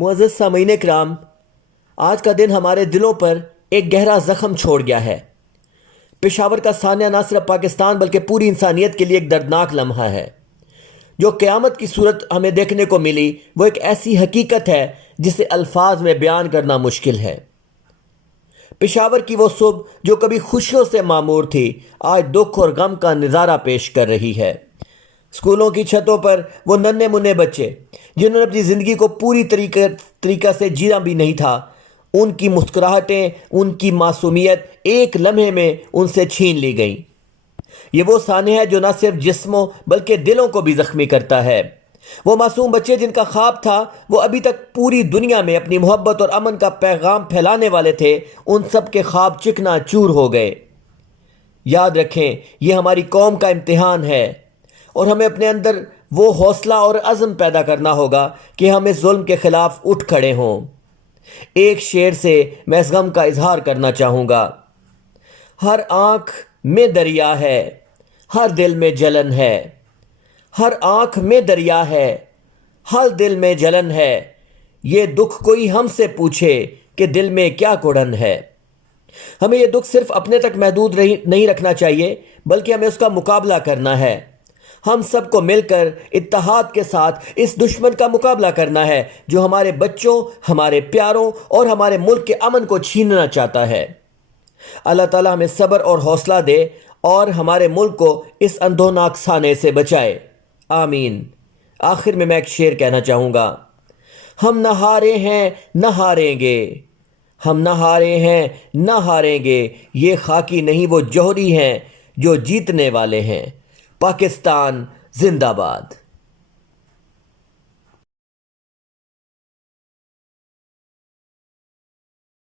معزز سامعین کرام، آج کا دن ہمارے دلوں پر ایک گہرا زخم چھوڑ گیا ہے۔ پشاور کا سانحہ نہ صرف پاکستان بلکہ پوری انسانیت کے لیے ایک دردناک لمحہ ہے۔ جو قیامت کی صورت ہمیں دیکھنے کو ملی وہ ایک ایسی حقیقت ہے جسے الفاظ میں بیان کرنا مشکل ہے۔ پشاور کی وہ صبح جو کبھی خوشیوں سے معمور تھی، آج دکھ اور غم کا نظارہ پیش کر رہی ہے۔ اسکولوں کی چھتوں پر وہ ننھے منھے بچے جنہوں نے اپنی زندگی کو پوری طریقہ سے جینا بھی نہیں تھا، ان کی مسکراہٹیں، ان کی معصومیت ایک لمحے میں ان سے چھین لی گئیں۔ یہ وہ سانحہ ہے جو نہ صرف جسموں بلکہ دلوں کو بھی زخمی کرتا ہے۔ وہ معصوم بچے جن کا خواب تھا وہ ابھی تک پوری دنیا میں اپنی محبت اور امن کا پیغام پھیلانے والے تھے، ان سب کے خواب چکنا چور ہو گئے۔ یاد رکھیں، یہ ہماری قوم کا امتحان ہے اور ہمیں اپنے اندر وہ حوصلہ اور عزم پیدا کرنا ہوگا کہ ہم اس ظلم کے خلاف اٹھ کھڑے ہوں۔ ایک شعر سے میں اس غم کا اظہار کرنا چاہوں گا۔ ہر آنکھ میں دریا ہے، ہر دل میں جلن ہے۔ ہر آنکھ میں دریا ہے، ہر دل میں جلن ہے۔ یہ دکھ کوئی ہم سے پوچھے کہ دل میں کیا کڑن ہے۔ ہمیں یہ دکھ صرف اپنے تک محدود نہیں رکھنا چاہیے بلکہ ہمیں اس کا مقابلہ کرنا ہے۔ ہم سب کو مل کر اتحاد کے ساتھ اس دشمن کا مقابلہ کرنا ہے جو ہمارے بچوں، ہمارے پیاروں اور ہمارے ملک کے امن کو چھیننا چاہتا ہے۔ اللہ تعالیٰ ہمیں صبر اور حوصلہ دے اور ہمارے ملک کو اس اندھوناک سانحے سے بچائے، آمین۔ آخر میں ایک شعر کہنا چاہوں گا۔ ہم نہ ہارے ہیں نہ ہاریں گے، ہم نہ ہارے ہیں نہ ہاریں گے، یہ خاکی نہیں وہ جوہری ہیں جو جیتنے والے ہیں۔ پاکستان زندہ باد۔